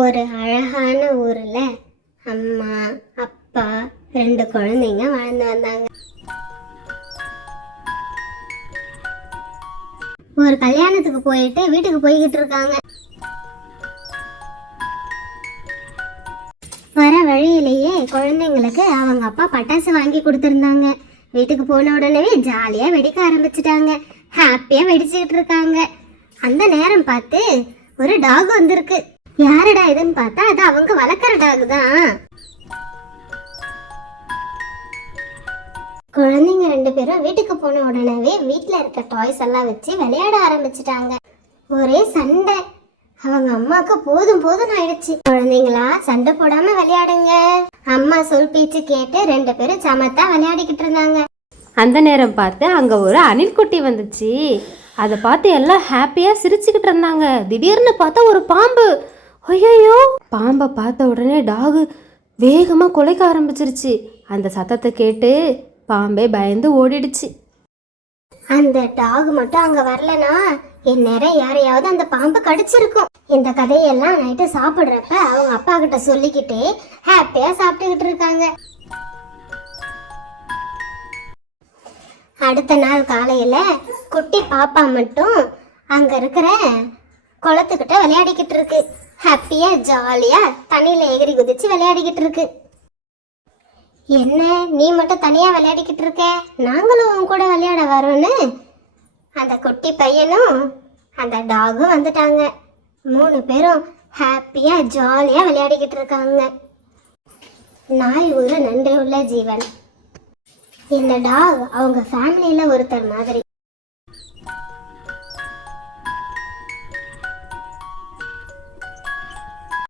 ஒரு அழகான ஊரில் அம்மா அப்பா ரெண்டு குழந்தைங்க வாழ்ந்து வந்தாங்க. ஒரு கல்யாணத்துக்கு போயிட்டு வீட்டுக்கு போய்கிட்டு இருக்காங்க. வர வழியிலேயே குழந்தைங்களுக்கு அவங்க அப்பா பட்டாசு வாங்கி கொடுத்துருந்தாங்க. வீட்டுக்கு போன உடனே ஜாலியாக வெடிக்க ஆரம்பிச்சிட்டாங்க. ஹாப்பியாக வெடிச்சுக்கிட்டு இருக்காங்க. அந்த நேரம் பார்த்து ஒரு டாக் வந்திருக்கு. யாருடா இதுன்னு பார்த்தா அது அவங்க வளர்க்குற டாக் தான் குழந்தைங்க ரெண்டு பேரும் வீட்டுக்கு போன உடனே வீட்டில் இருக்க டாய்ஸ் எல்லாம் வச்சு விளையாட ஆரம்பிச்சிட்டாங்க. ஒரே சண்டை. அவங்க அம்மாவுக்கு போதும் போதும் ஆயிடுச்சு. குழந்தைங்களா சண்டை போடாம விளையாடுங்க. அம்மா சொல் பேச்சு கேட்டு ரெண்டு பேரும் சமத்தா விளையாடிக்கிட்டு இருந்தாங்க. அந்த நேரம் பார்த்து அங்கே ஒரு அணில் குட்டி வந்துச்சு. அதை பார்த்து எல்லாம் ஹாப்பியாக சிரிச்சுக்கிட்டு இருந்தாங்க. திடீர்னு பார்த்தா ஒரு பாம்பு. ஐயோ பாம்பை பார்த்த உடனே டாகு வேகமாக குலைக்க ஆரம்பிச்சிருச்சு. அந்த சத்தத்தை கேட்டு பாம்பே பயந்து ஓடிடுச்சு. அந்த டாக் மட்டும் அங்க வரலனா நேரம் யாரையாவது அந்த பாம்பு கடிச்சிருக்கும். இந்த கதையெல்லாம் நைட்டு சாப்பிடுறப்ப அவங்க அப்பா கிட்ட சொல்லிக்கிட்டே ஹாப்பியா சாப்பிட்டுக்கிட்டு இருக்காங்க. அடுத்த நாள் காலையில குட்டி பாப்பா மட்டும் அங்க இருக்கிற குளத்துக்கிட்ட விளையாடிக்கிட்டு இருக்கு ஹாப்பியா ஜாலியா தண்ணியில எகிரி குதிச்சு விளையாடிக்கிட்டு இருக்கு என்ன நீ மட்டும் தனியா விளையாடிக்கிட்டு இருக்க நாங்களும் உன் கூட விளையாட வரோன்னு? அந்த குட்டி பையனும் அந்த டாகும் வந்துட்டாங்க. மூணு பேரும் ஹாப்பியா ஜாலியா விளையாடிக்கிட்டு இருக்காங்க நாய் ஒரு நன்றி உள்ள ஜீவன். இந்த டாக் அவங்க ஃபேமிலியில ஒருத்தர் மாதிரி.